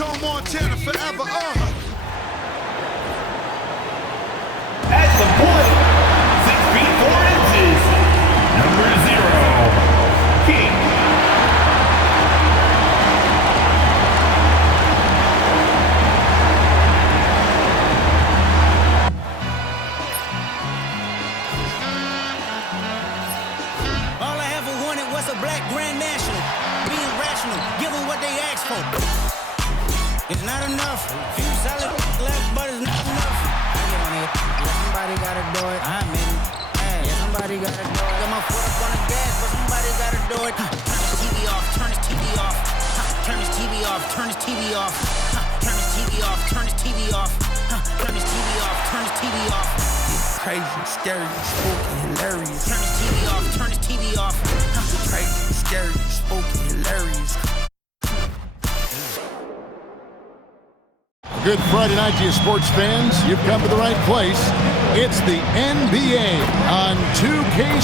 Montana forever. At the point, 6 feet 4 inches, number 0, King. All I ever wanted was a black grand national. Being rational, give them what they asked for. It's not enough. Few solid left, but it's not enough. I get on it. Yeah, somebody gotta do it. I'm in. Hey, yeah, somebody gotta do it. Got my foot up on the gas, but somebody gotta do it. Turn his TV off. Turn his TV off. Turn his TV off. Turn his TV off. Turn his TV off. Turn his TV off. Turn his TV off. Turn his TV off. Crazy, scary, spooky, hilarious. Turn his TV off. Turn his TV off. Crazy, scary, spooky, hilarious. Good Friday night to you sports fans. You've come to the right place. It's the NBA on 2K.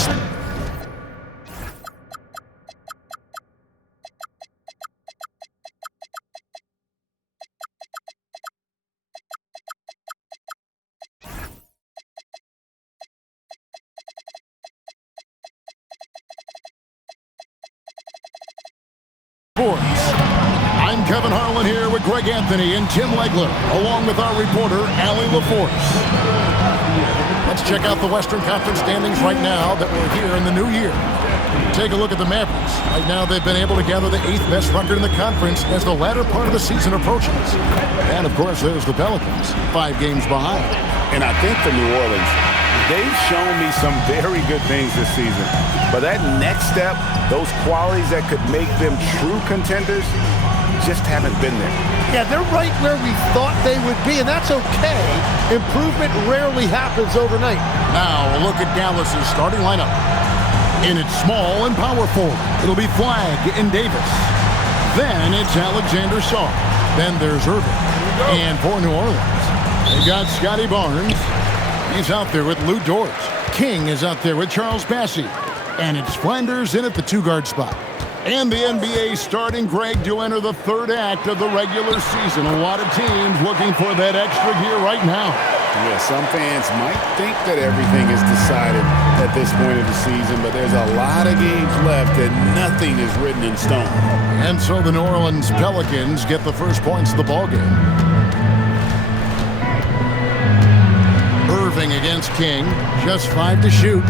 Sports. I'm Kevin Harlan here with Greg Anthony and Tim Legler, along with our reporter, Allie LaForce. Let's check out the Western Conference standings right now that we're here in the new year. Take a look at the Mavericks. Right now they've been able to gather the 8th best record in the conference as the latter part of the season approaches. And of course there's the Pelicans, 5 games behind. And I think for New Orleans, they've shown me some very good things this season. But that next step, those qualities that could make them true contenders, just haven't been there. Yeah, they're right where we thought they would be, and that's okay. Improvement rarely happens overnight. Now a look at Dallas's starting lineup. In its small and power forward, it'll be Flagg and Davis. Then it's Alexander Sarr. Then there's Irving. And for New Orleans, they got Scotty Barnes. He's out there with Lou Dort. King is out there with Charles Bassey. And it's Flanders in at the 2-guard spot. And the NBA starting, Greg, to enter the 3rd act of the regular season. A lot of teams looking for that extra gear right now. Yeah, some fans might think that everything is decided at this point of the season, but there's a lot of games left and nothing is written in stone. And so the New Orleans Pelicans get the first points of the ballgame. Irving against King, just 5 to shoot.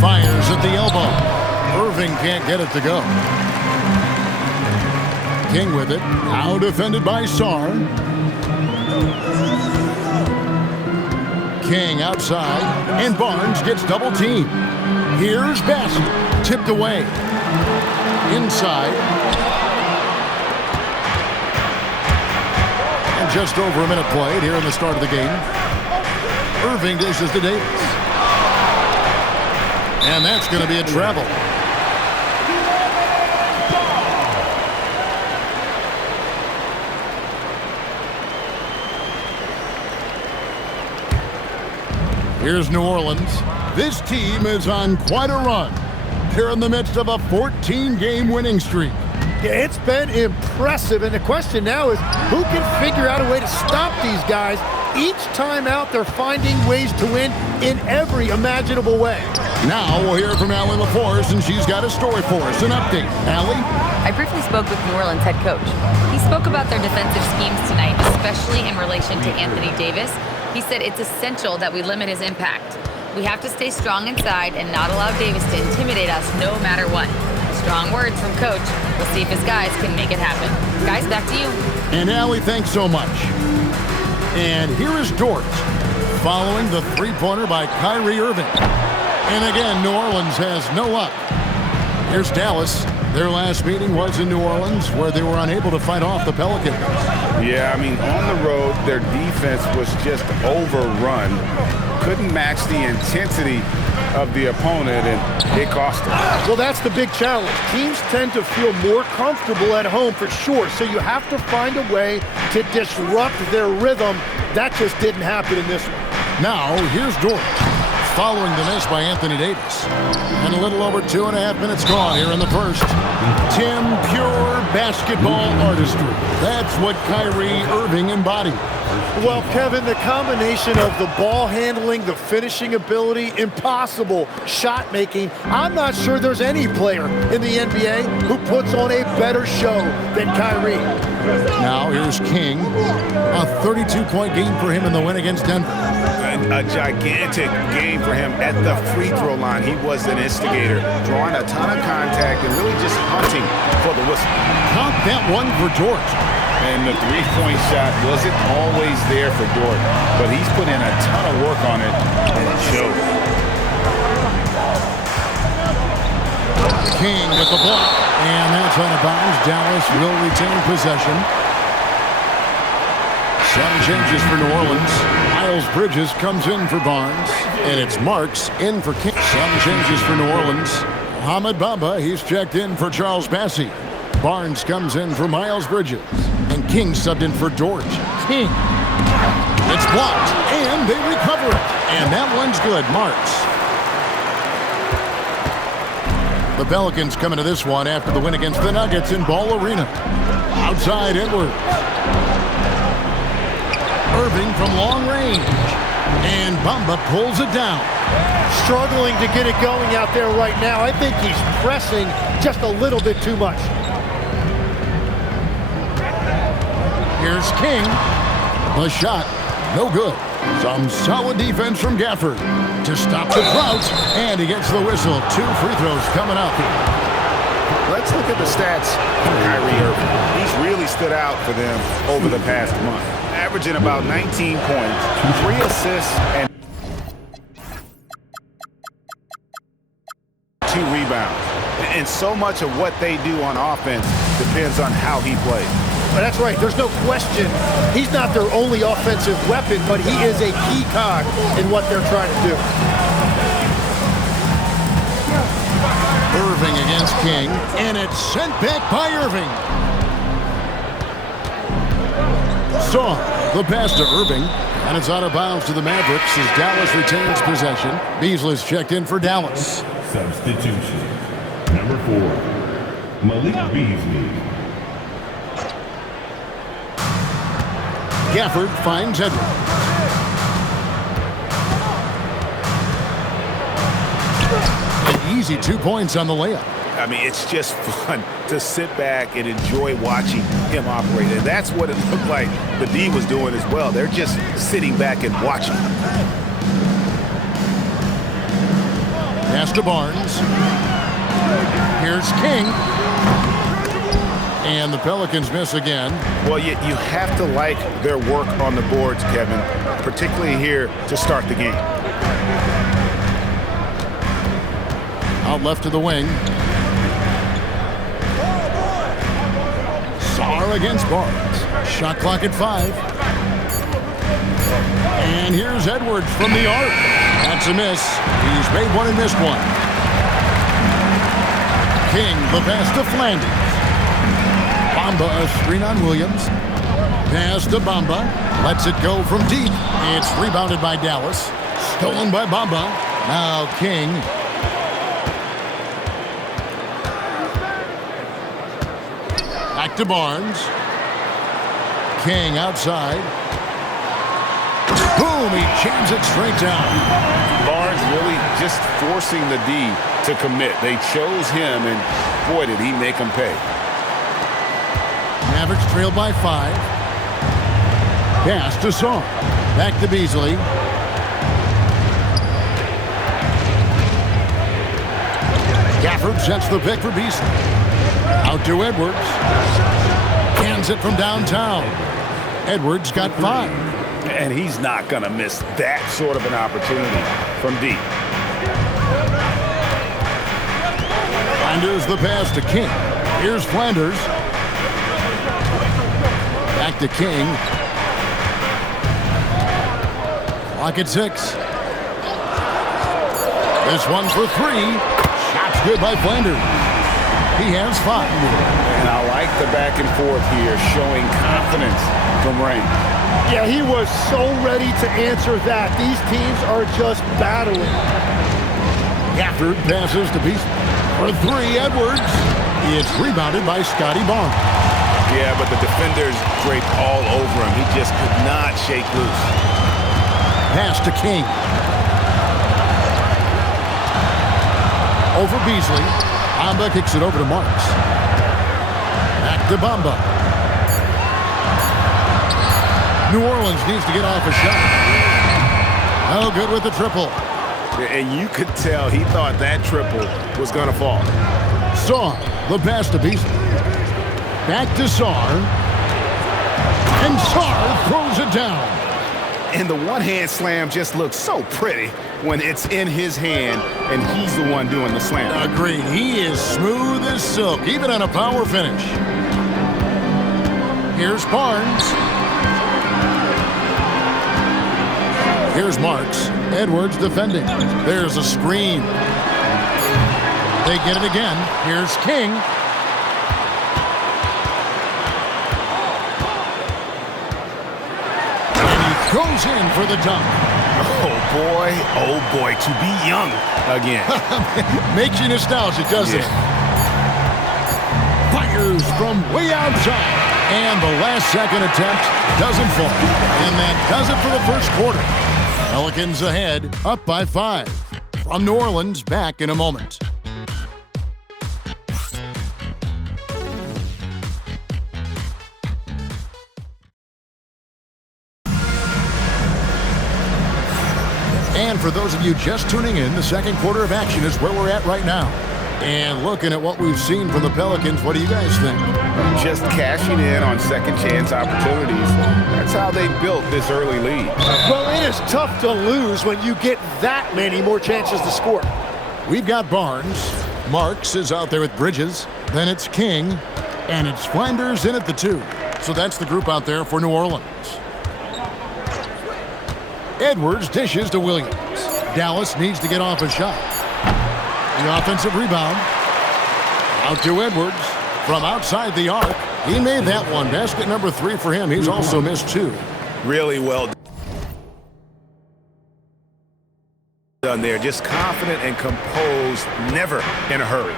Fires at the elbow. Irving can't get it to go. King with it. Now defended by Sarr. King outside. And Barnes gets double teamed. Here's Bassett. Tipped away. Inside. And just over a minute played here in the start of the game. Irving dishes to Davis. And that's going to be a travel. Here's New Orleans. This team is on quite a run. They're in the midst of a 14-game winning streak. Yeah, it's been impressive, and the question now is who can figure out a way to stop these guys? Each time out, they're finding ways to win in every imaginable way. Now we'll hear from Allie LaForce, and she's got a story for us. An update. Allie? I briefly spoke with New Orleans head coach. He spoke about their defensive schemes tonight, especially in relation to Anthony Davis. He said it's essential that we limit his impact. We have to stay strong inside and not allow Davis to intimidate us no matter what. Strong words from coach. We'll see if his guys can make it happen. Guys, back to you. And Allie, thanks so much. And here is Dort, following the three-pointer by Kyrie Irving. And again, New Orleans has no luck. Here's Dallas. Their last meeting was in New Orleans, where they were unable to fight off the Pelicans. Yeah, I mean, on the road, their defense was just overrun. Couldn't match the intensity of the opponent, and it cost them. Well, that's the big challenge. Teams tend to feel more comfortable at home for sure, so you have to find a way to disrupt their rhythm. That just didn't happen in this one. Now, here's Dort, following the miss by Anthony Davis. And a little over 2.5 minutes gone here in the first. Tim Pure basketball artistry. That's what Kyrie Irving embodied. Well, Kevin, the combination of the ball handling, the finishing ability, impossible shot making. I'm not sure there's any player in the NBA who puts on a better show than Kyrie. Now here's King. A 32-point game for him in the win against Denver. A gigantic game for him at the free throw line. He was an instigator, drawing a ton of contact and really just hunting for the whistle. Count that one for George. And the three-point shot wasn't always there for Dort, but he's put in a ton of work on it, and it shows. King with the block, and that's out of bounds. Dallas will retain possession. 7 changes for New Orleans. Miles Bridges comes in for Barnes, and it's Marks in for King. 7 changes for New Orleans. Mohamed Bamba, he's checked in for Charles Bassey. Barnes comes in for Miles Bridges. And King subbed in for George. King. It's blocked, and they recover it. And that one's good. Marks. The Pelicans come into this one after the win against the Nuggets in Ball Arena. Outside Edwards. Irving from long range. And Bamba pulls it down. Struggling to get it going out there right now. I think he's pressing just a little bit too much. Here's King. The shot, no good. Some solid defense from Gafford to stop the drought, and he gets the whistle. 2 free throws coming up. Let's look at the stats for Kyrie Irving. He's really stood out for them over the past month, averaging about 19 points, 3 assists, and 2 rebounds. And so much of what they do on offense depends on how he plays. Well, that's right. There's no question. He's not their only offensive weapon, but he is a key cog in what they're trying to do. Irving against King, and it's sent back by Irving. Saw the pass to Irving, and it's out of bounds to the Mavericks as Dallas retains possession. Beasley's checked in for Dallas. Substitution. Number 4, Malik Beasley. Gafford finds Edwards. An easy 2 points on the layup. I mean, it's just fun to sit back and enjoy watching him operate. And that's what it looked like the D was doing as well. They're just sitting back and watching. Pass to Barnes. Here's King. And the Pelicans miss again. Well, you have to like their work on the boards, Kevin, particularly here to start the game. Out left to the wing. Sarr against Barnes. Shot clock at 5. And here's Edwards from the arc. That's a miss. He's made one and missed one. King, the pass to Flanders. Bamba a screen on Williams. Pass to Bamba. Lets it go from deep. It's rebounded by Dallas. Stolen by Bamba. Now King. Back to Barnes. King outside. Boom! He jams it straight down. Barnes really just forcing the D to commit. They chose him, and boy, did he make them pay. Mavericks trailed by 5. Pass to Saw. Back to Beasley. Gafford sets the pick for Beasley. Out to Edwards. Cans it from downtown. Edwards got 5. And he's not going to miss that sort of an opportunity from deep. Flanders the pass to King. Here's Flanders. Back to King. Clock at 6. This one for 3. Shot's good by Flanders. He has 5. And I like the back and forth here, showing confidence from Rain. Yeah, he was so ready to answer that. These teams are just battling. Gafford passes to Beasley. For 3, Edwards. It's rebounded by Scotty Barnes. Yeah, but the defenders draped all over him. He just could not shake loose. Pass to King. Over Beasley. Bamba kicks it over to Marks. Back to Bamba. New Orleans needs to get off a shot. Oh, good with the triple. And you could tell he thought that triple was going to fall. Sarr, the pass to Beasley. Back to Sarr. And Sarr throws it down. And the one-hand slam just looks so pretty when it's in his hand and he's the one doing the slam. Agreed. He is smooth as silk, even on a power finish. Here's Barnes. Here's Marks. Edwards defending. There's a screen. They get it again. Here's King. And he goes in for the dunk. Oh boy, to be young again. Makes you nostalgic, doesn't it? Fires from way outside. And the last second attempt doesn't fall. And that does it for the first quarter. Pelicans ahead, up by 5. From New Orleans, back in a moment. And for those of you just tuning in, the second quarter of action is where we're at right now. And looking at what we've seen from the Pelicans, what do you guys think? Just cashing in on second chance opportunities. That's how they built this early lead. Well, it is tough to lose when you get that many more chances to score. We've got Barnes. Marks is out there with Bridges. Then it's King. And it's Flanders in at the 2. So that's the group out there for New Orleans. Edwards dishes to Williams. Dallas needs to get off a shot. The offensive rebound. Out to Edwards. From outside the arc. He made that one. Basket number 3 for him. He's also missed 2. Really well done there. Just confident and composed. Never in a hurry.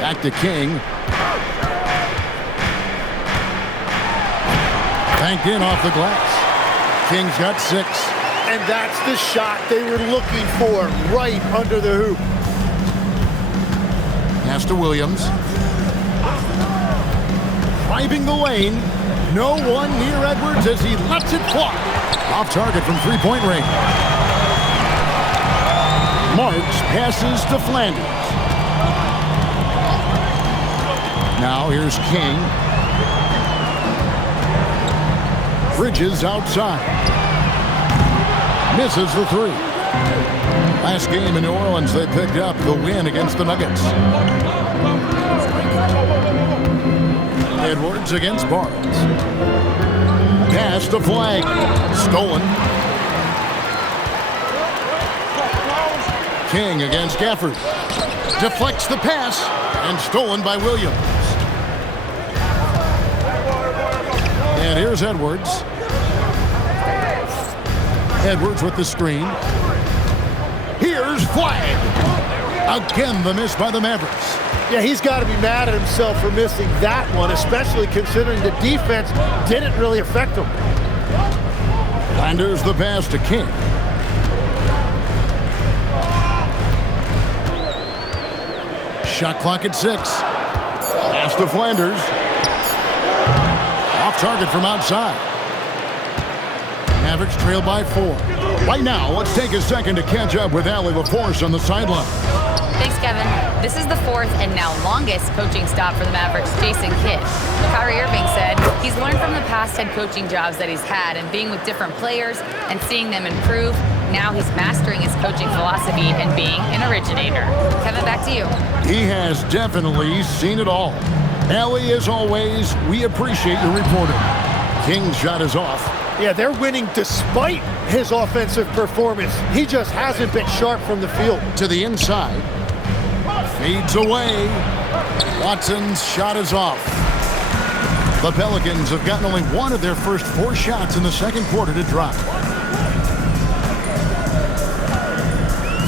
Back to King. Banked in off the glass. King's got 6. And that's the shot they were looking for, right under the hoop. Pass to Williams. Driving the lane. No one near Edwards as he lets it fly. Off target from three-point range. Marks passes to Flanders. Now here's King. Bridges outside. Misses the 3. Last game in New Orleans, they picked up the win against the Nuggets. Edwards against Barnes. Pass to Flag. Stolen. King against Gafford. Deflects the pass and stolen by Williams. And here's Edwards. Edwards with the screen. Here's Flag. Again, the miss by the Mavericks. Yeah, he's got to be mad at himself for missing that one, especially considering the defense didn't really affect him. Flanders the pass to King. Shot clock at 6. Pass to Flanders. Off target from outside. Mavericks trail by 4. Right now, let's take a second to catch up with Allie LaForce on the sideline. Thanks, Kevin. This is the 4th and now longest coaching stop for the Mavericks' Jason Kidd. Kyrie Irving said he's learned from the past head coaching jobs that he's had and being with different players and seeing them improve. Now he's mastering his coaching philosophy and being an originator. Kevin, back to you. He has definitely seen it all. Allie, as always, we appreciate your reporting. King's shot is off. Yeah, they're winning despite his offensive performance. He just hasn't been sharp from the field. To the inside. Fades away. Watson's shot is off. The Pelicans have gotten only one of their first 4 shots in the second quarter to drop.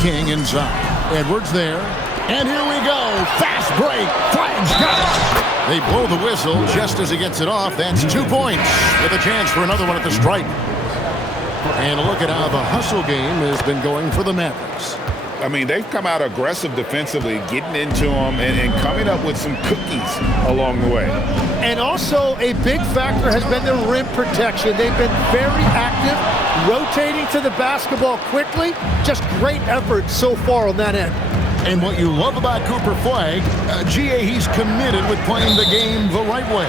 King inside. Edwards there. And here we go. Fast break. Flag's got it. They blow the whistle just as he gets it off. That's 2 points with a chance for another one at the stripe. And a look at how the hustle game has been going for the Mavericks. I mean, they've come out aggressive defensively, getting into them and coming up with some cookies along the way. And also a big factor has been their rim protection. They've been very active, rotating to the basketball quickly. Just great effort so far on that end. And what you love about Cooper Flag, he's committed with playing the game the right way.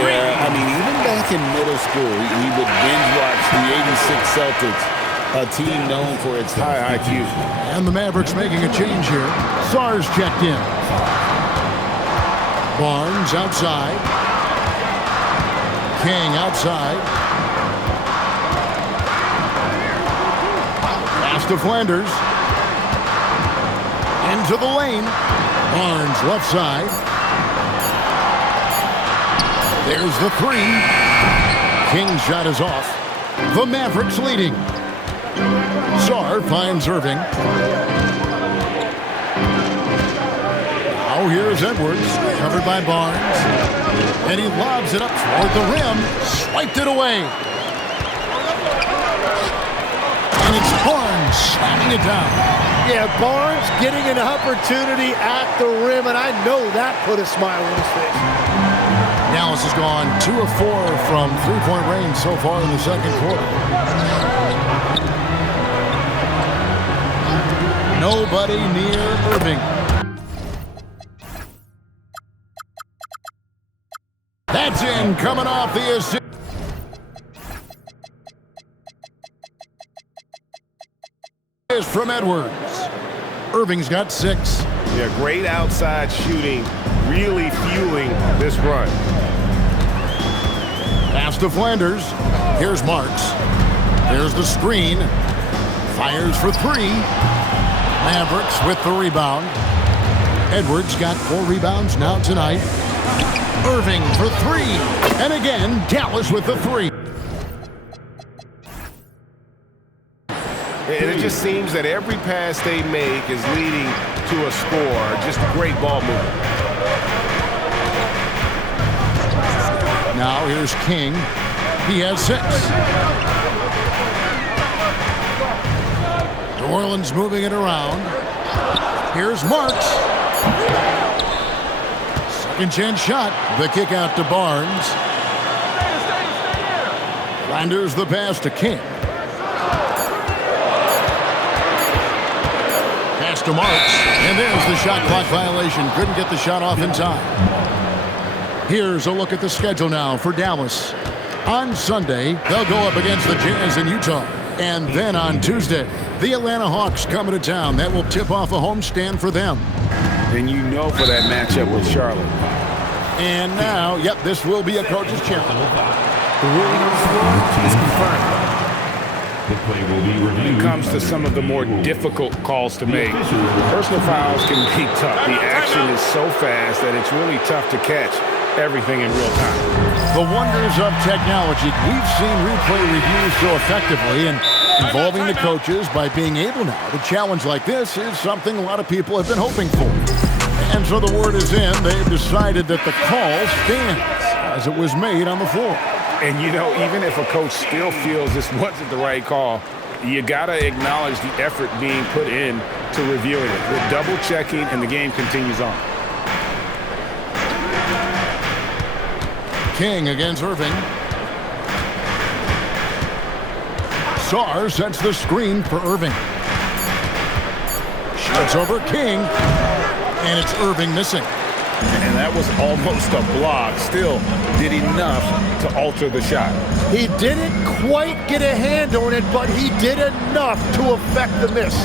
Yeah, I mean, even back in middle school, he would binge watch the '86 Celtics, a team known for its high IQ. And the Mavericks making a change here. Sar's checked in. Barnes outside. King outside. Pass to Flanders. Into the lane. Barnes left side. There's the three. King's shot is off. The Mavericks leading. Sar finds Irving. Now here's Edwards, covered by Barnes. And he lobs it up toward the rim. Swiped it away. And it's Barnes slamming it down. Yeah, Barnes getting an opportunity at the rim, and I know that put a smile on his face. Dallas has gone 2 of 4 from three-point range so far in the second quarter. Nobody near Irving. That's in, coming off the assist. From Edwards. Irving's got 6. Yeah, great outside shooting, really fueling this run. Pass to Flanders. Here's Marks. There's the screen. Fires for 3. Mavericks with the rebound. Edwards got 4 rebounds now tonight. Irving for 3. And again, Dallas with the 3. And it just seems that every pass they make is leading to a score. Just great ball movement. Now here's King. He has 6. New Orleans moving it around. Here's Marks. Second chance shot. The kick out to Barnes. Flanders the pass to King. Pass to Marks. And there's the shot clock violation. Couldn't get the shot off in time. Here's a look at the schedule now for Dallas. On Sunday, they'll go up against the Jazz in Utah. And then on Tuesday, the Atlanta Hawks coming to town. That will tip off a homestand for them. And you know for that matchup with Charlotte. And now, yep, this will be a coach's challenge. The ruling on the floor is confirmed. The play will be reviewed. When it comes to some of the more difficult calls to make, personal fouls can be tough. The action is so fast that it's really tough to catch everything in real time. The wonders of technology. We've seen replay reviews so effectively, and involving the coaches by being able now to challenge like this is something a lot of people have been hoping for. And so the word is in. They've decided that the call stands as it was made on the floor. And, you know, even if a coach still feels this wasn't the right call, you got to acknowledge the effort being put in to reviewing it. The double-checking, and the game continues on. King against Irving. Sar sets the screen for Irving. Shoots over King. And it's Irving missing. And that was almost a block. Still did enough to alter the shot. He didn't quite get a hand on it, but he did enough to affect the miss.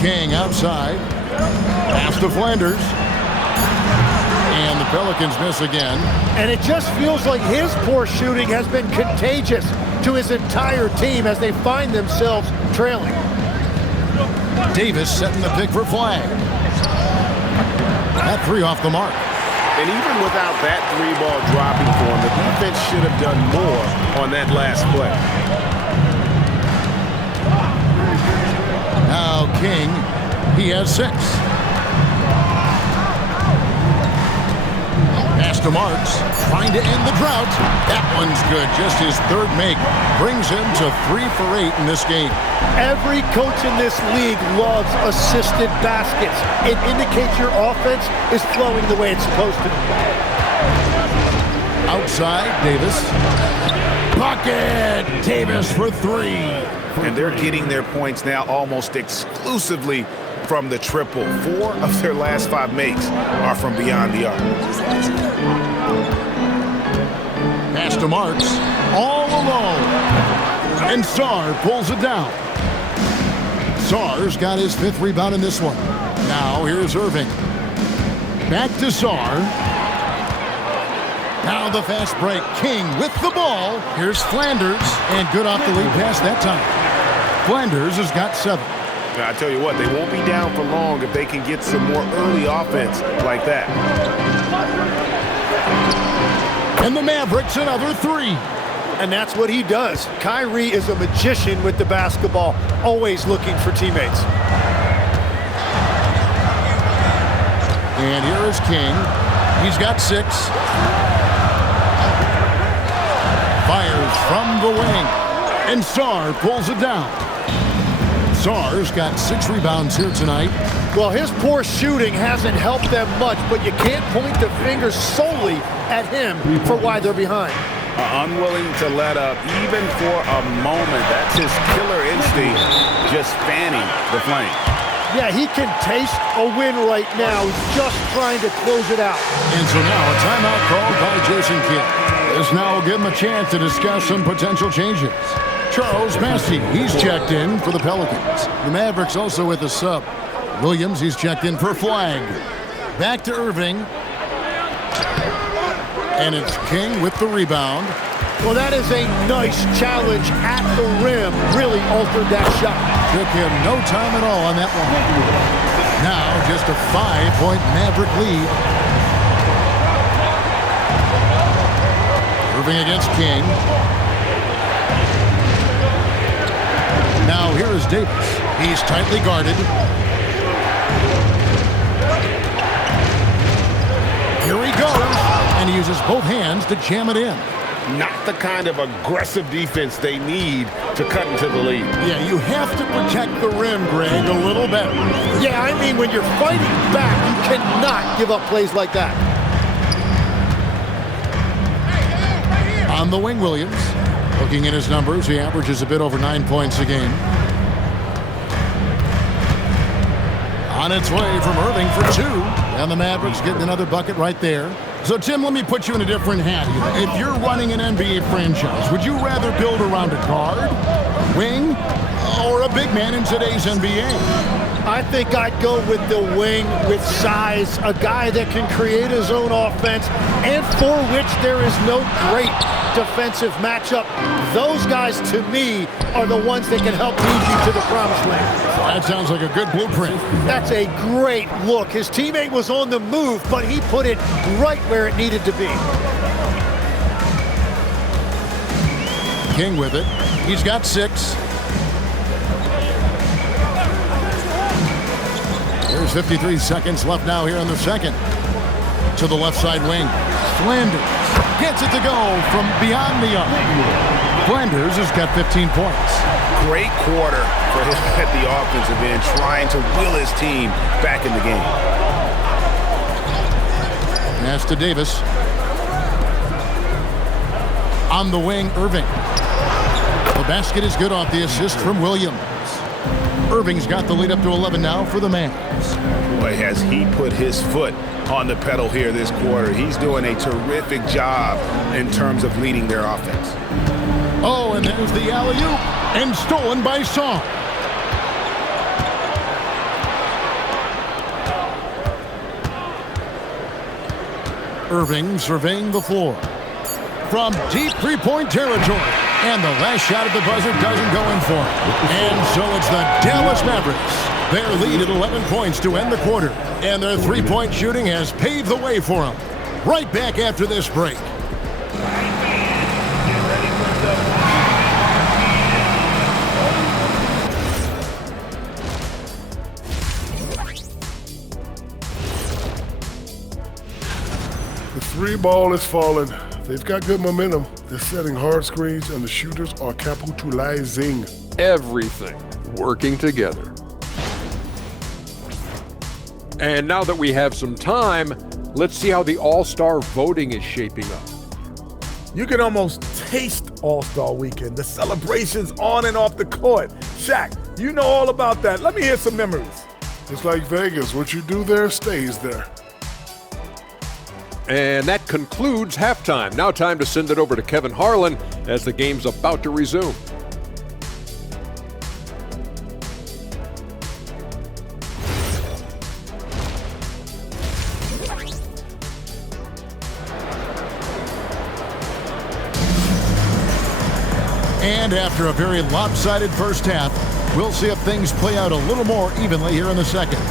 King outside. Pass to Flanders. And the Pelicans miss again. And it just feels like his poor shooting has been contagious to his entire team as they find themselves trailing. Davis setting the pick for Flag. That 3 off the mark. And even without that 3-ball dropping for him, the defense should have done more on that last play. Now King, he has 6. Pass to Marks, trying to end the drought. That one's good, just his third make. Brings him to 3 for 8 in this game. Every coach in this league loves assisted baskets. It indicates your offense is flowing the way it's supposed to. Outside, Davis. Bucket! Davis for 3. And they're getting their points now almost exclusively from the triple. 4 of their last 5 makes are from beyond the arc. Pass to Marks, all alone. And Sarr pulls it down. Sarr's got his 5th rebound in this one. Now here's Irving. Back to Sarr. Now the fast break. King with the ball. Here's Flanders. And good off the lead pass that time. Flanders has got 7. I tell you what, they won't be down for long if they can get some more early offense like that. And the Mavericks another 3. And that's what he does. Kyrie is a magician with the basketball, always looking for teammates. And here is King. He's got 6. Fires from the wing. And Sarr pulls it down. Sarr's got 6 rebounds here tonight. Well, his poor shooting hasn't helped them much, but you can't point the finger solely at him for why they're behind. Unwilling to let up even for a moment. That's his killer instinct, just fanning the flame. Yeah, he can taste a win right now. He's just trying to close it out. And so now a timeout called by Jason Kidd. This now will give him a chance to discuss some potential changes. Charles Massey, he's checked in for the Pelicans. The Mavericks also with a sub. Williams, he's checked in for Flag. Back to Irving. And it's King with the rebound. Well, that is a nice challenge at the rim. Really altered that shot. Took him no time at all on that one. Now just a 5-point Maverick lead. Irving against King. Now here is Davis. He's tightly guarded. Here he goes. And he uses both hands to jam it in. Not the kind of aggressive defense they need to cut into the lead. Yeah, you have to protect the rim, Greg, a little better. Yeah, I mean, when you're fighting back, you cannot give up plays like that. On the wing, Williams. Looking at his numbers, he averages a bit over 9 points a game. On its way from Irving for 2. And the Mavericks getting another bucket right there. So, Tim, let me put you in a different hat here. If you're running an NBA franchise, would you rather build around a guard, wing, or a big man in today's NBA? I think I'd go with the wing with size, a guy that can create his own offense and for which there is no great defensive matchup. Those guys, to me, are the ones that can help lead you to the promised land. That sounds like a good blueprint. That's a great look. His teammate was on the move, but he put it right where it needed to be. King with it. He's got 6. There's 53 seconds left now here in the second. To the left side wing. Flanders gets it to go from beyond the arc. Flanders has got 15 points. Great quarter for him at the offensive end, trying to will his team back in the game. Pass to Davis. On the wing, Irving. The basket is good off the assist from Williams. Irving's got the lead up to 11 now for the Mavs. Boy, has he put his foot on the pedal here this quarter. He's doing a terrific job in terms of leading their offense. Oh, and there's the alley-oop, and stolen by Song. Irving surveying the floor. From deep three-point territory. And the last shot at the buzzer doesn't go in for it. And so it's the Dallas Mavericks. Their lead at 11 points to end the quarter. And their three-point shooting has paved the way for them. Right back after this break. Three ball is falling. They've got good momentum. They're setting hard screens, and the shooters are capitalizing. Everything working together. And now that we have some time, let's see how the All-Star voting is shaping up. You can almost taste All-Star Weekend, the celebrations on and off the court. Shaq, you know all about that. Let me hear some memories. Just like Vegas, what you do there stays there. And that concludes halftime. Now time to send it over to Kevin Harlan as the game's about to resume. And after a very lopsided first half, we'll see if things play out a little more evenly here in the second.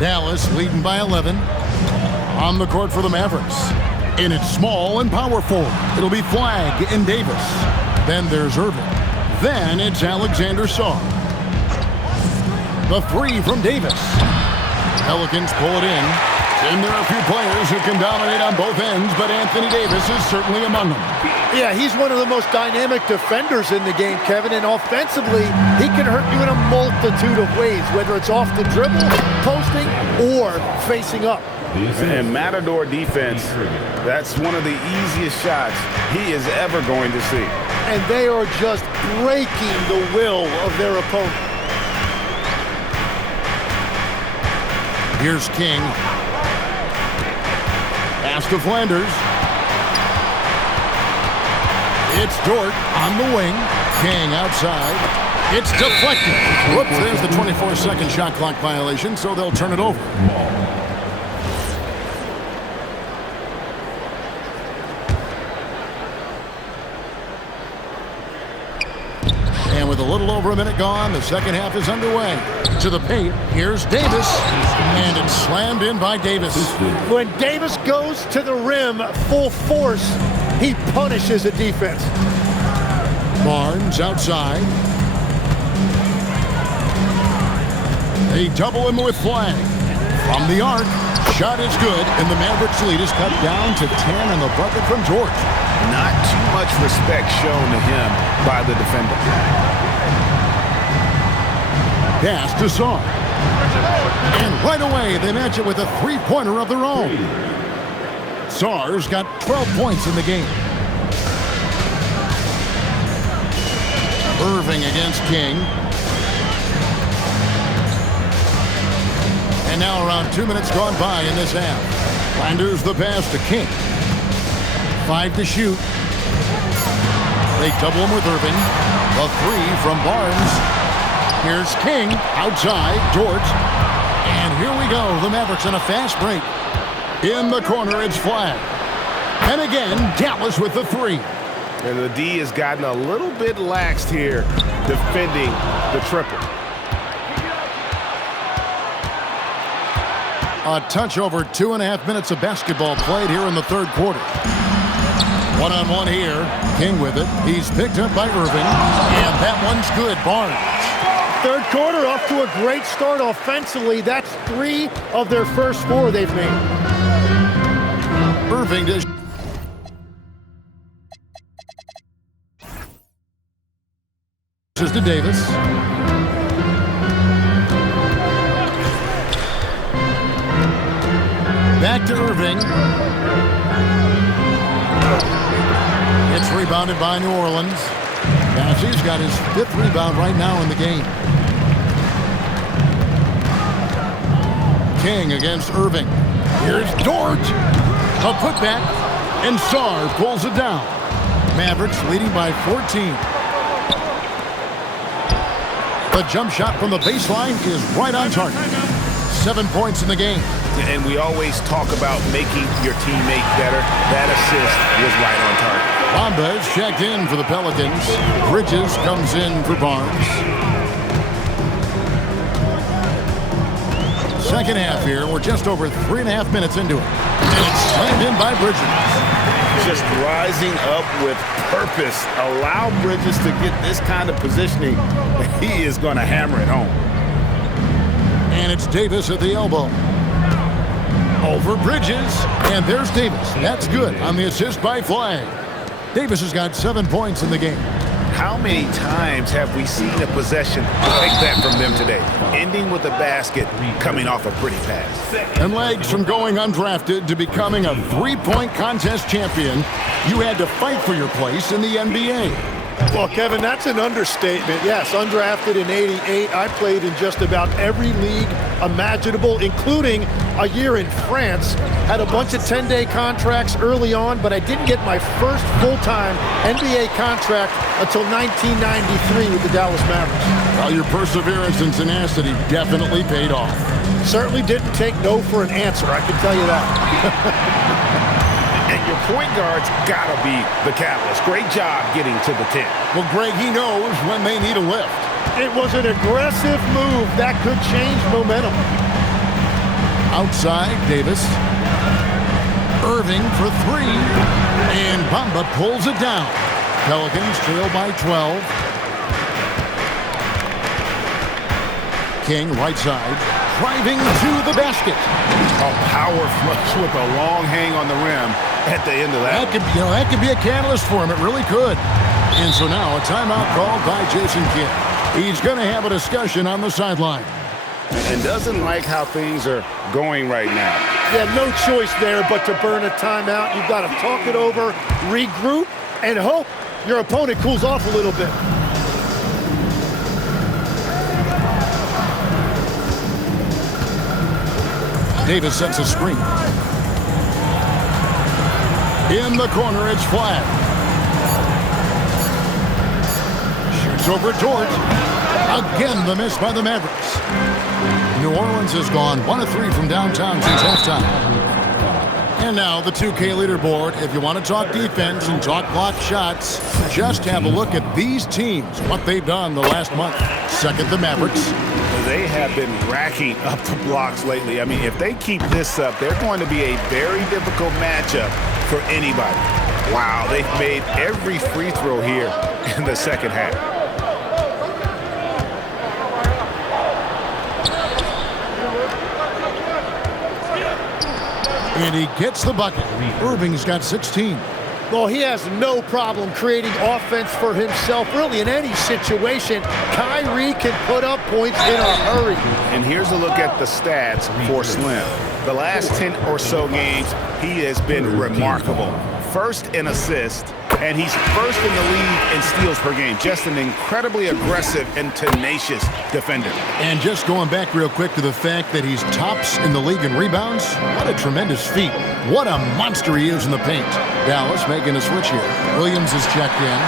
Dallas leading by 11. On the court for the Mavericks. In its small and power forward, it'll be Flagg and Davis. Then there's Irving. Then it's Alexander Sarr. The three from Davis. Pelicans pull it in. And there are a few players who can dominate on both ends, but Anthony Davis is certainly among them. Yeah, he's one of the most dynamic defenders in the game, Kevin, and offensively, he can hurt you in a multitude of ways, whether it's off the dribble, posting, or facing up. And Matador defense, that's one of the easiest shots he is ever going to see. And they are just breaking the will of their opponent. Here's King. Pass to Flanders. It's Dort on the wing. King outside. It's deflected. Whoops, there's the 24-second shot clock violation, so they'll turn it over. And with a little over a minute gone, the second half is underway. To the paint, here's Davis. And it's slammed in by Davis. When Davis goes to the rim full force, he punishes the defense. Barnes outside. They double him with Flagg. From the arc, shot is good, and the Mavericks lead is cut down to 10 in the bucket from George. Not too much respect shown to him by the defender. Pass to Sarr. And right away, they match it with a three-pointer of their own. Sarr's got 12 points in the game. Irving against King. And now around 2 minutes gone by in this half. Flanders the pass to King. 5 to shoot. They double him with Irving. The three from Barnes. Here's King outside. George. And here we go. The Mavericks in a fast break. In the corner, it's Flagg. And again, Dallas with the three. And the D has gotten a little bit laxed here defending the triple. A touch over 2.5 minutes of basketball played here in the third quarter. One-on-one here. King with it. He's picked up by Irving. And that one's good. Barnes. Third quarter off to a great start offensively. That's 3 of their first 4 they've made. Irving to Davis. Back to Irving. It's rebounded by New Orleans. Bassey's got his 5th rebound right now in the game. King against Irving. Here's Dort. A putback, and Sarr pulls it down. Mavericks leading by 14. The jump shot from the baseline is right on target. 7 points in the game. And we always talk about making your teammate better. That assist was right on target. Bombas checked in for the Pelicans. Bridges comes in for Barnes. Second half here. We're just over 3.5 minutes into it. And it's slammed in by Bridges. Just rising up with purpose. Allow Bridges to get this kind of positioning. He is going to hammer it home. And it's Davis at the elbow. Over Bridges, and there's Davis. That's good on the assist by Flag. Davis has got 7 points in the game. How many times have we seen a possession like that from them today? Ending with a basket, coming off a pretty pass. And legs from going undrafted to becoming a three-point contest champion, you had to fight for your place in the NBA. Well, Kevin, that's an understatement. Yes, undrafted in '88. I played in just about every league imaginable, including a year in France. Had a bunch of 10-day contracts early on, but I didn't get my first full-time NBA contract until 1993 with the Dallas Mavericks. Well, your perseverance and tenacity definitely paid off. Certainly didn't take no for an answer, I can tell you that. And your point guard's got to be the catalyst. Great job getting to the 10. Well, Greg, he knows when they need a lift. It was an aggressive move that could change momentum. Outside, Davis. Irving for three. And Bamba pulls it down. Pelicans trail by 12. King, right side. Driving to the basket. A power flush with a long hang on the rim at the end of that. That could be a catalyst for him. It really could. And so now a timeout called by Jason Kidd. He's going to have a discussion on the sideline. And doesn't like how things are going right now. Yeah, no choice there but to burn a timeout. You've got to talk it over, regroup, and hope your opponent cools off a little bit. Davis sets a screen. In the corner, it's Flag. Shoots over George. Again, the miss by the Mavericks. New Orleans has gone 1 of 3 from downtown since halftime. And now the 2K leaderboard. If you want to talk defense and talk block shots, just have a look at these teams, what they've done the last month. Second, the Mavericks. They have been racking up the blocks lately. I mean, if they keep this up, they're going to be a very difficult matchup for anybody. Wow, they've made every free throw here in the second half. And he gets the bucket. Irving's got 16. Well, he has no problem creating offense for himself, really, in any situation. Kyrie can put up points in a hurry. And here's a look at the stats for Slim. The last 10 or so games, he has been remarkable. First in assists, and he's first in the league in steals per game. Just an incredibly aggressive and tenacious defender. And just going back real quick to the fact that he's tops in the league in rebounds, what a tremendous feat. What a monster he is in the paint. Dallas making a switch here. Williams is checked in.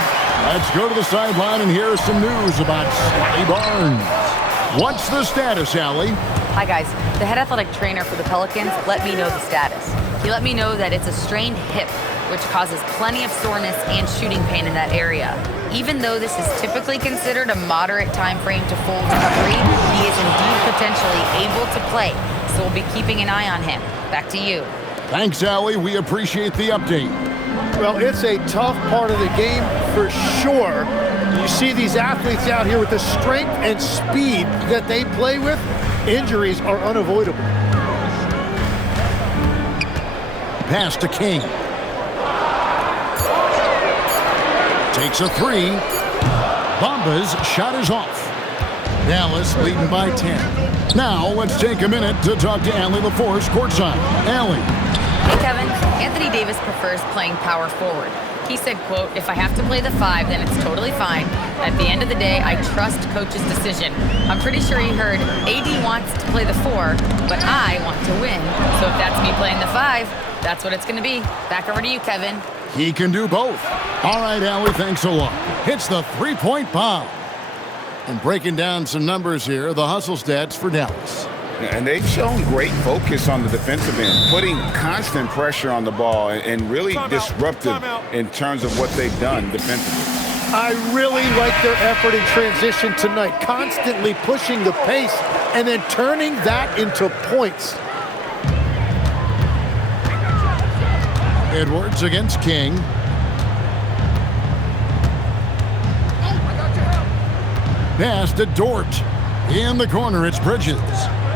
Let's go to the sideline and hear some news about Scotty Barnes. What's the status, Allie? Hi, guys. The head athletic trainer for the Pelicans let me know the status. He let me know that it's a strained hip, which causes plenty of soreness and shooting pain in that area. Even though this is typically considered a moderate time frame to full recovery, he is indeed potentially able to play, so we'll be keeping an eye on him. Back to you. Thanks, Allie. We appreciate the update. Well, it's a tough part of the game for sure. You see these athletes out here with the strength and speed that they play with. Injuries are unavoidable. Pass to King. Takes a three. Bamba's shot is off. Dallas leading by 10. Now let's take a minute to talk to Allie LaForce courtside. Allie. Hey, Kevin. Anthony Davis prefers playing power forward. He said, quote, "If I have to play the 5, then it's totally fine. At the end of the day, I trust coach's decision." I'm pretty sure he heard AD wants to play the 4, but I want to win. So if that's me playing the 5, that's what it's going to be. Back over to you, Kevin. He can do both. All right, Allie, thanks a lot. Hits the three-point bomb. And breaking down some numbers here, the hustle stats for Dallas. And they've shown great focus on the defensive end, putting constant pressure on the ball and really disruptive in terms of what they've done defensively. I really like their effort in transition tonight, constantly pushing the pace and then turning that into points. Edwards against King. Pass to Dort. In the corner, it's Bridges.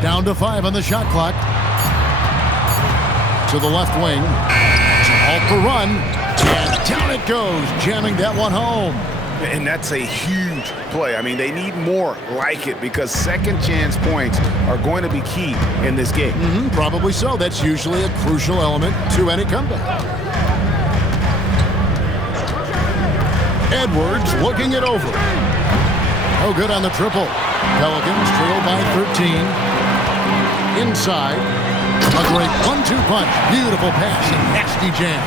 Down to 5 on the shot clock. To the left wing. Halt the run. And down it goes, jamming that one home. And that's a huge play. I mean, they need more like it because second chance points are going to be key in this game. Probably so. That's usually a crucial element to any comeback. Edwards looking it over. Oh, good on the triple. Pelicans trail by 13. Inside. A great 1-2 punch. Beautiful pass and nasty jam.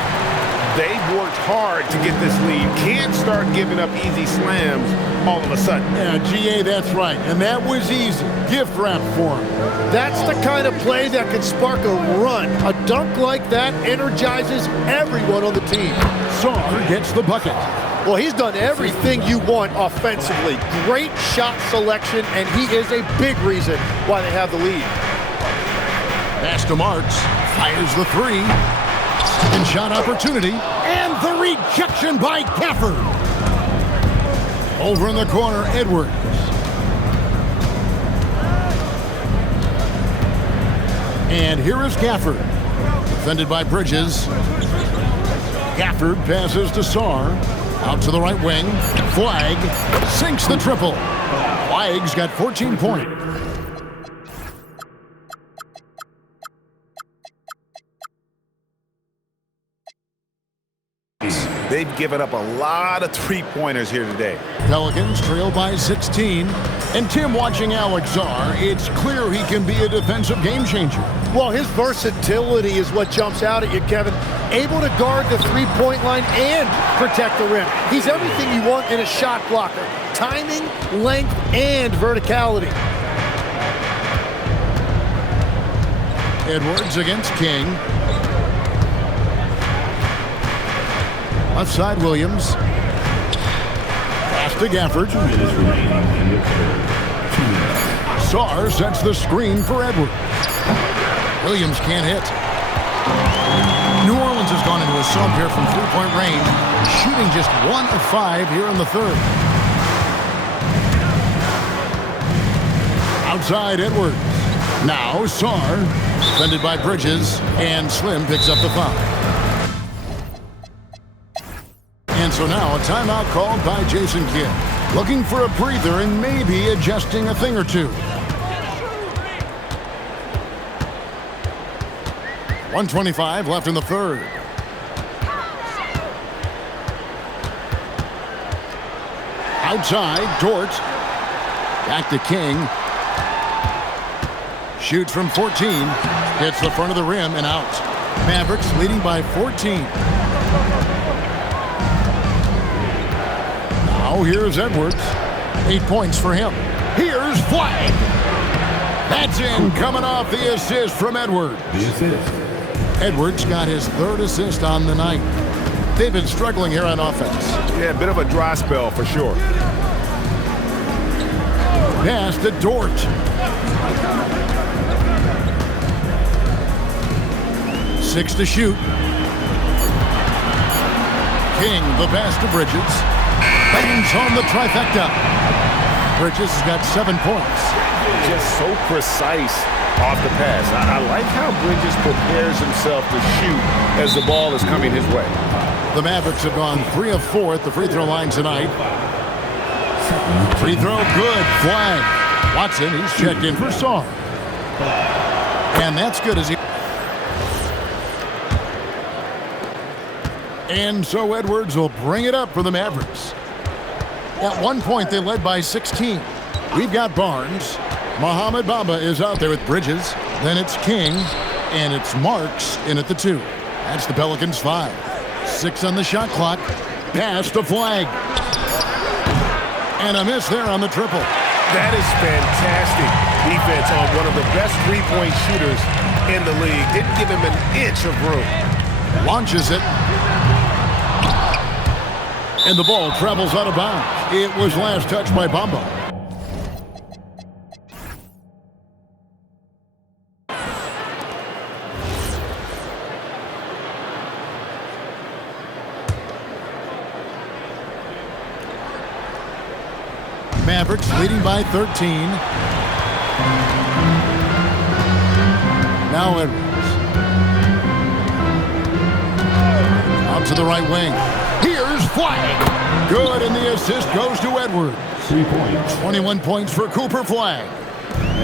They've worked hard to get this lead. Can't start giving up easy slams all of a sudden. Yeah, GA, that's right. And that was easy. Gift wrap for him. That's the kind of play that can spark a run. A dunk like that energizes everyone on the team. Sarr gets the bucket. Well, he's done everything you want offensively. Great shot selection, and he is a big reason why they have the lead. Pass to Marks. Fires the three. Second shot opportunity. And the rejection by Gafford. Over in the corner, Edwards. And here is Gafford. Defended by Bridges. Gafford passes to Sarr. Out to the right wing. Flag sinks the triple. Flag's got 14 points. They've given up a lot of three-pointers here today. Pelicans trail by 16. And Tim, watching Alex Sarr, it's clear he can be a defensive game changer. Well, his versatility is what jumps out at you, Kevin. Able to guard the three-point line and protect the rim. He's everything you want in a shot blocker. Timing, length, and verticality. Edwards against King. Left side, Williams. Pass to Gafford. Sarr sets the screen for Edwards. Williams can't hit. New Orleans has gone into a slump here from three-point range, shooting just 1 of 5 here in the third. Outside, Edwards. Now Sarr, defended by Bridges, and Slim picks up the foul. And so now a timeout called by Jason Kidd. Looking for a breather and maybe adjusting a thing or two. 1:25 left in the third. Outside, Dort. Back to King. Shoots from 14. Hits the front of the rim and out. Mavericks leading by 14. Now here's Edwards. 8 points for him. Here's Flag. That's in, coming off the assist from Edwards. The assist. Edwards got his third assist on the night. They've been struggling here on offense. Yeah, a bit of a dry spell for sure. Pass to Dort. Six to shoot. King, the pass to Bridges. Bangs home the trifecta. Bridges has got 7 points. Just so precise off the pass. I like how Bridges prepares himself to shoot as the ball is coming his way. The Mavericks have gone 3 of 4 at the free throw line tonight. Free throw good. Flag. Watson, he's checked in for Sarr. And that's good as he... And so Edwards will bring it up for the Mavericks. At one point, they led by 16. We've got Barnes. Mohamed Bamba is out there with Bridges. Then it's King. And it's Marks in at the 2. That's the Pelicans 5. 6 on the shot clock. Pass to Flag. And a miss there on the triple. That is fantastic defense on one of the best three-point shooters in the league. Didn't give him an inch of room. Launches it. And the ball travels out of bounds. It was last touched by Bamba. Mavericks leading by 13. Now Edwards. Out to the right wing. Here's Flag. Good, and the assist goes to Edwards. 3 points. 21 points for Cooper Flag.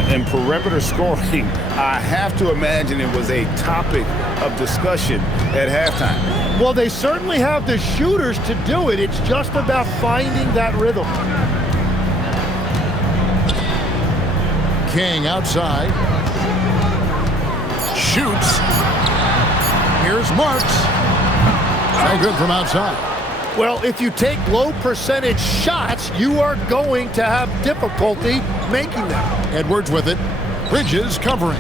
And perimeter scoring, I have to imagine it was a topic of discussion at halftime. Well, they certainly have the shooters to do it. It's just about finding that rhythm. King outside. Shoots. Here's Marks. No good from outside. Well, if you take low percentage shots, you are going to have difficulty making them. Edwards with it. Bridges covering.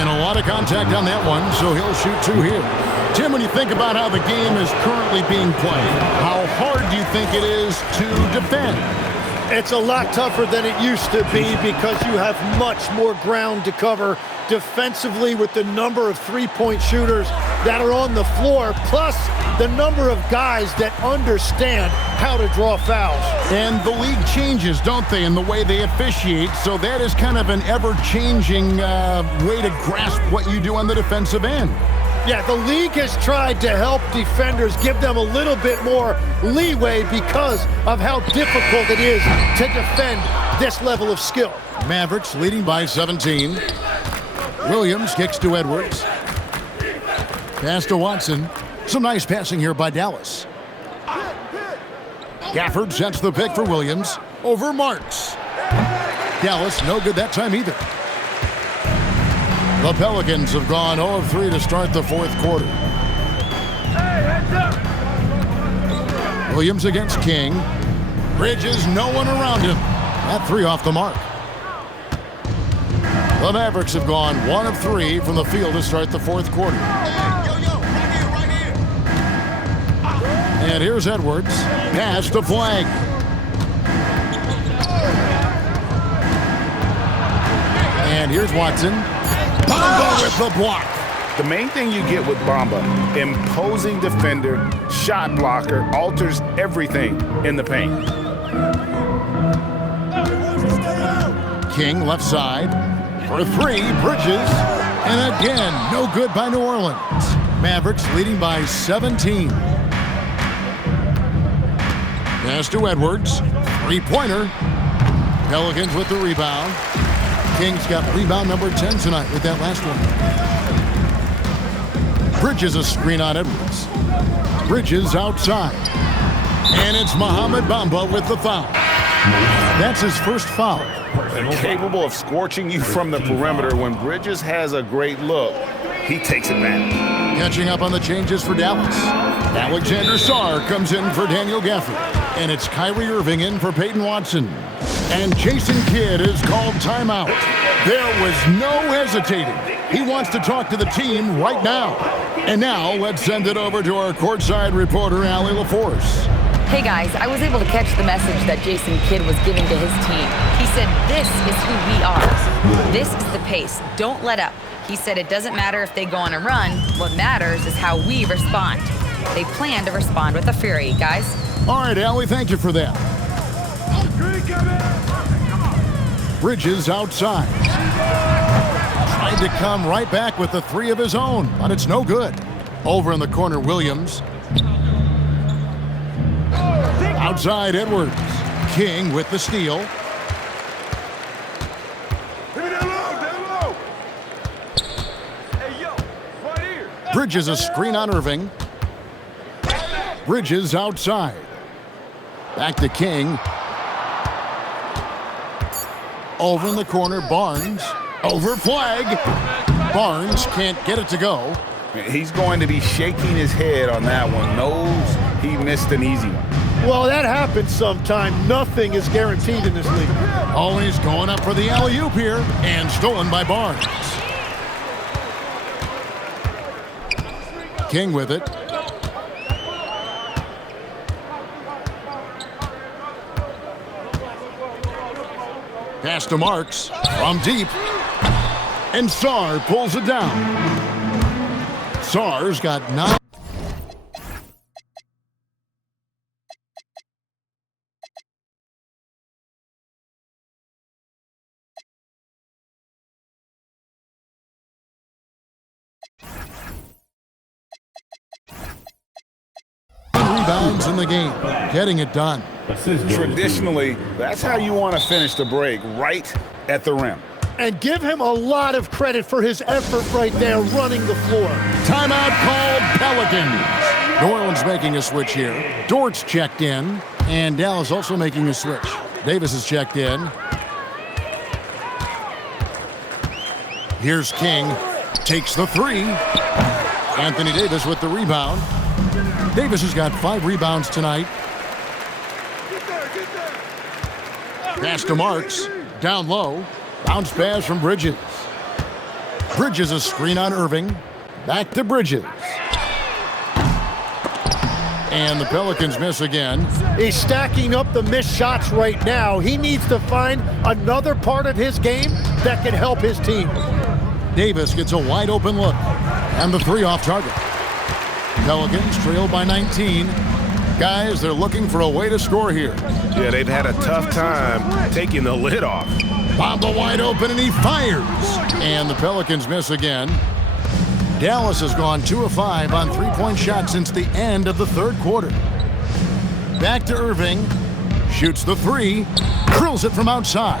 And a lot of contact on that one, so he'll shoot 2 here. Tim, when you think about how the game is currently being played, how hard do you think it is to defend? It's a lot tougher than it used to be because you have much more ground to cover defensively with the number of three-point shooters that are on the floor, plus the number of guys that understand how to draw fouls. And the league changes, don't they, in the way they officiate, so that is kind of an ever-changing way to grasp what you do on the defensive end. Yeah, the league has tried to help defenders, give them a little bit more leeway because of how difficult it is to defend this level of skill. Mavericks leading by 17. Williams kicks to Edwards. Pass to Watson. Some nice passing here by Dallas. Gafford sets the pick for Williams over Marks. Dallas no good that time either. The Pelicans have gone 0 of 3 to start the 4th quarter. Williams against King. Bridges, no one around him. That 3 off the mark. The Mavericks have gone 1 of 3 from the field to start the 4th quarter. And here's Edwards. Pass to Flag. And here's Watson. Bamba with the block. The main thing you get with Bamba, imposing defender, shot blocker, alters everything in the paint. King left side for 3. Bridges. And again, no good by New Orleans. Mavericks leading by 17. Pass to Edwards. 3-pointer. Pelicans with the rebound. King's got rebound number 10 tonight with that last one. Bridges a screen on Edwards. Bridges outside. And it's Mohamed Bamba with the foul. That's his first foul. Capable of scorching you from the perimeter. When Bridges has a great look, he takes advantage. Catching up on the changes for Dallas. Alexander Sarr comes in for Daniel Gafford. And it's Kyrie Irving in for Peyton Watson. And Jason Kidd is called timeout. There was no hesitating. He wants to talk to the team right now. And now let's send it over to our courtside reporter, Allie LaForce. Hey guys, I was able to catch the message that Jason Kidd was giving to his team. He said, this is who we are. This is the pace. Don't let up. He said it doesn't matter if they go on a run. What matters is how we respond. They plan to respond with a fury, guys. All right, Allie, thank you for that. Bridges outside. Tried to come right back with the 3 of his own, but it's no good. Over in the corner, Williams. Outside, Edwards. King with the steal. Bridges a screen on Irving. Bridges outside. Back to King. Over in the corner, Barnes. Over Flag. Barnes can't get it to go. He's going to be shaking his head on that one. Knows he missed an easy one. Well, that happens sometime. Nothing is guaranteed in this league. Always going up for the alley-oop here, and stolen by Barnes. King with it. Pass to Marks from deep. And Sarr pulls it down. Sarr's got 9. rebounds in the game, getting it done. Traditionally, that's how you want to finish the break, right at the rim. And give him a lot of credit for his effort right there running the floor. Timeout called Pelicans. New Orleans making a switch here. Dort's checked in, and Dallas also making a switch. Davis is checked in. Here's King. Takes the three. Anthony Davis with the rebound. Davis has got 5 rebounds tonight. Pass to Marks. Down low. Bounce pass from Bridges. Bridges a screen on Irving. Back to Bridges. And the Pelicans miss again. He's stacking up the missed shots right now. He needs to find another part of his game that can help his team. Davis gets a wide open look. And the 3 off target. Pelicans trail by 19. Guys, they're looking for a way to score here. Yeah, they've had a tough time taking the lid off. Bamba wide open, and he fires. And the Pelicans miss again. Dallas has gone 2 of 5 on 3-point shots since the end of the third quarter. Back to Irving. Shoots the 3. Drills it from outside.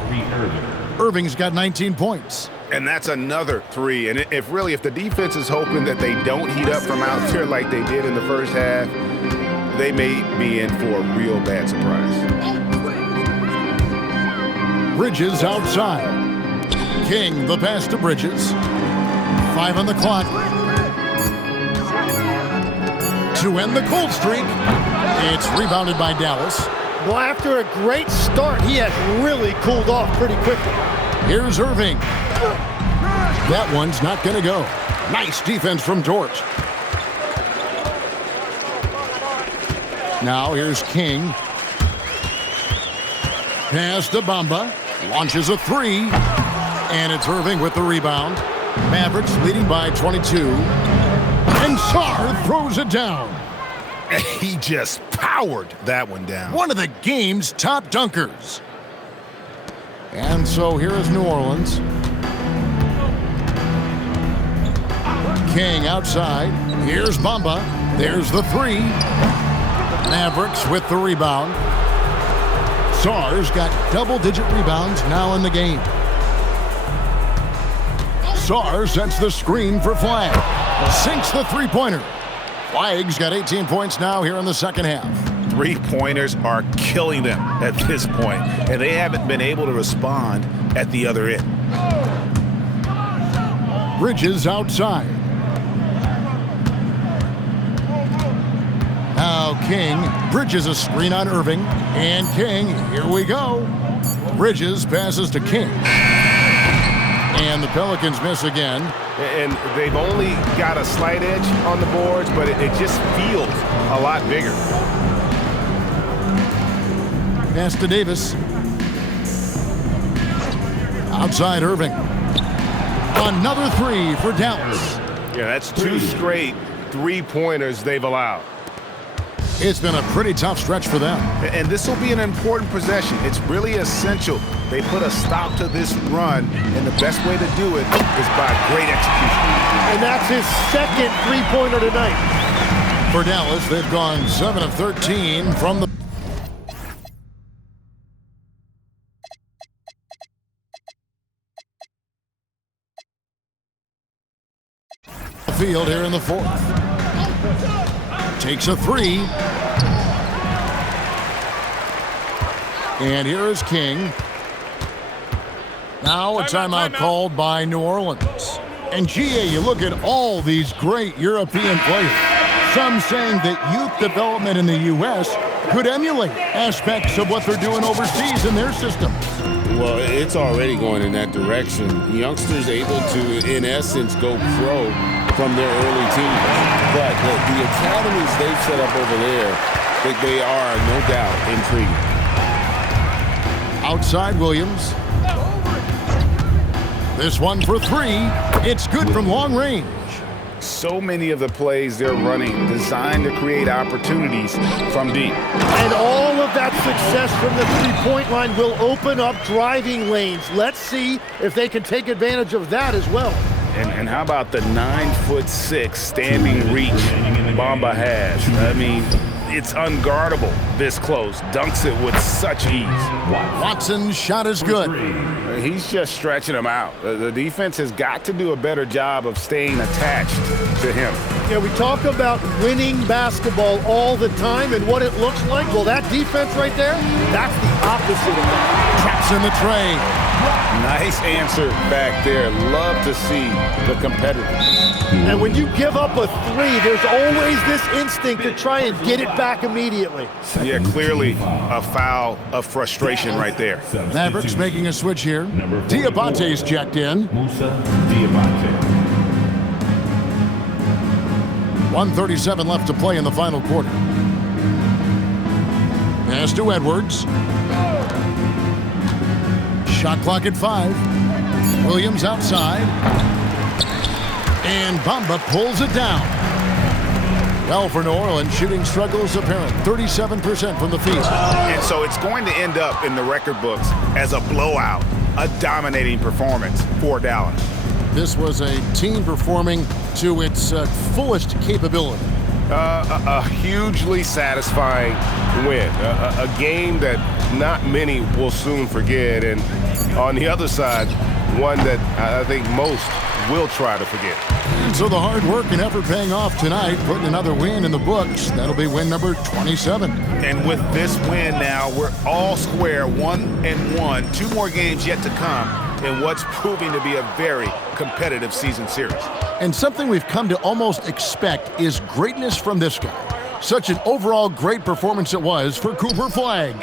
Irving's got 19 points. And that's another 3. And if the defense is hoping that they don't heat up from out there like they did in the first half, they may be in for a real bad surprise. Bridges outside. King, the pass to Bridges. 5 on the clock. To end the cold streak. It's rebounded by Dallas. Well, after a great start, he has really cooled off pretty quickly. Here's Irving. That one's not going to go. Nice defense from Dort. Now here's King. Pass to Bamba. Launches a 3. And it's Irving with the rebound. Mavericks leading by 22. And Sarr throws it down. He just powered that one down. One of the game's top dunkers. And so here is New Orleans. King outside. Here's Bamba. There's the 3. Mavericks with the rebound. Sarr's got double-digit rebounds now in the game. Sarr sets the screen for Flag. Sinks the 3-pointer. Flag's got 18 points now here in the second half. 3-pointers are killing them at this point, and they haven't been able to respond at the other end. Bridges outside. Now King. Bridges a screen on Irving. And King, here we go. Bridges passes to King. And the Pelicans miss again. And they've only got a slight edge on the boards, but it just feels a lot bigger. Pass to Davis. Outside Irving. Another 3 for Dallas. Yeah, that's 2 straight 3-pointers they've allowed. It's been a pretty tough stretch for them. And this will be an important possession. It's really essential they put a stop to this run, and the best way to do it is by great execution. And that's his second 3-pointer tonight. For Dallas, they've gone 7 of 13 from the field here in the fourth. Takes a 3. And here is King. Now a timeout called by New Orleans. And GA, you look at all these great European players. Some saying that youth development in the U.S. could emulate aspects of what they're doing overseas in their system. Well, it's already going in that direction. Youngsters able to, in essence, go pro from their early teams. But the academies they've set up over there, they are, no doubt, intriguing. Outside Williams. This one for 3. It's good from long range. So many of the plays they're running designed to create opportunities from deep. And all of that success from the 3-point line will open up driving lanes. Let's see if they can take advantage of that as well. And how about the 9'6" standing reach Bamba has? I mean, it's unguardable this close. Dunks it with such ease. Watson's shot is good. He's just stretching him out. The defense has got to do a better job of staying attached to him. Yeah, we talk about winning basketball all the time and what it looks like. Well, that defense right there, that's the opposite of that. Traps in the trade. Nice answer back there. Love to see the competitiveness. And when you give up a three, there's always this instinct to try and get it back immediately. Yeah, clearly a foul of frustration right there. Mavericks making a switch here. Diabante's checked in. Musa Diabate. 1:37 left to play in the final quarter. Pass to Edwards. Shot clock at 5. Williams outside. And Bamba pulls it down. Well, for New Orleans, shooting struggles apparent. 37% from the field. And so it's going to end up in the record books as a blowout, a dominating performance for Dallas. This was a team performing to its fullest capability. A hugely satisfying win. A game that not many will soon forget. And on the other side, one that I think most will try to forget. And so the hard work and effort paying off tonight, putting another win in the books. That'll be win number 27. And with this win now, we're all square, 1-1. 2 more games yet to come in what's proving to be a very competitive season series. And something we've come to almost expect is greatness from this guy. Such an overall great performance it was for Cooper Flagg.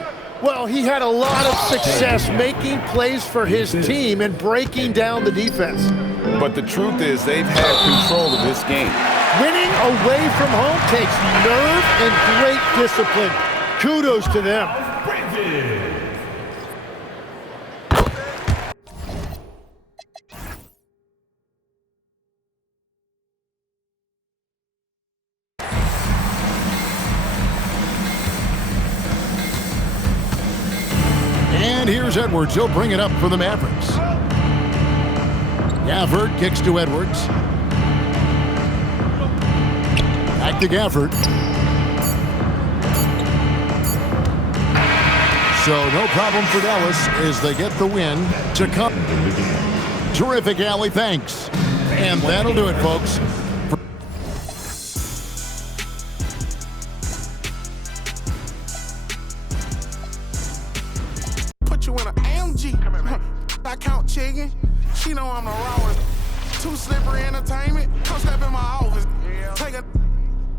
Well, he had a lot of success making plays for his team and breaking down the defense. But the truth is they've had control of this game. Winning away from home takes nerve and great discipline. Kudos to them. And here's Edwards. He'll bring it up for the Mavericks. Gafford kicks to Edwards. Back to Gafford. So no problem for Dallas as they get the win to come. Terrific, Allie. Thanks. And that'll do it, folks. Put you in an AMG. I count chicken. She know I'm the rawest. Too slippery entertainment. Come step in my office. Take a.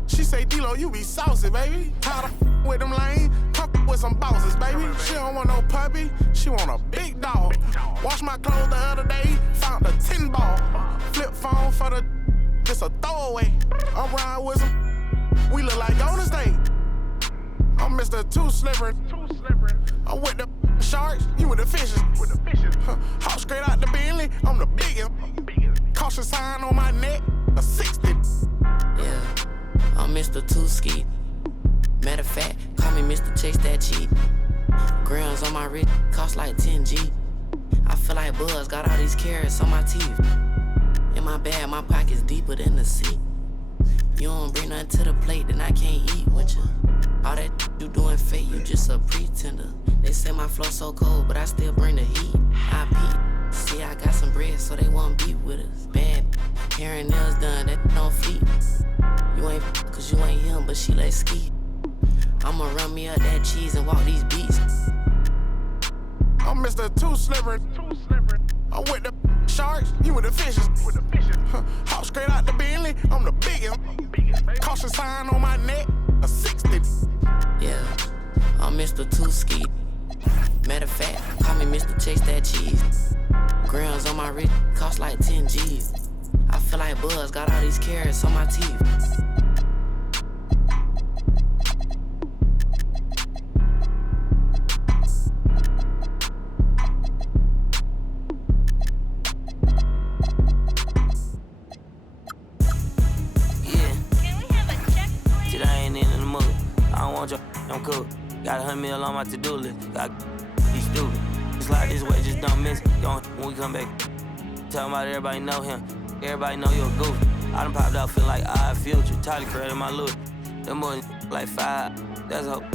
She say, D-Lo, you be saucy, baby. Tired of with them lanes. Come with some bosses, baby. She don't want no puppy. She want a big dog. Wash my clothes the other day. Found a 10 ball. Flip phone for the. Just a throwaway. I'm riding with some. We look like Golden State. I'm Mr. Too Slippery. I'm with the sharks. You with the fishes. Hop straight out the Bentley. I'm the biggest. Caution sign on my neck. A 60. Yeah, I'm Mr. Two-Ski. Matter of fact, call me Mr. Chase That Cheap. Grams on my wrist cost like 10G. I feel like Buzz got all these carrots on my teeth. In my bag, my pocket's deeper than the sea. You don't bring nothing to the plate, then I can't eat with you. All that you doing fake, you just a pretender. They say my flow so cold, but I still bring the heat. I peep. See, I got some bread, so they won't beat with us. Bad hair and nails done, that don't feet. You ain't cause you ain't him, but she let ski. I'ma run me up that cheese and walk these beats. I'm Mr. Too Slippery. I'm with the sharks, you with the fishes. Hop straight out the Bentley, I'm the biggest. Caution sign on my neck, a 60. Yeah, I'm Mr. Two-Ski. Matter of fact, call me Mr. Chase That Cheese. Grams on my wrist cost like 10 G's. I feel like Buzz got all these carrots on my teeth. I'm cool. Got 100 mil on my to-do list. Got be stupid. It's like this way, just don't miss it. When we come back, tell about everybody know him. Everybody know you're a goof. I done popped out feeling like I future. Totally created my look. Them boys like 5. That's a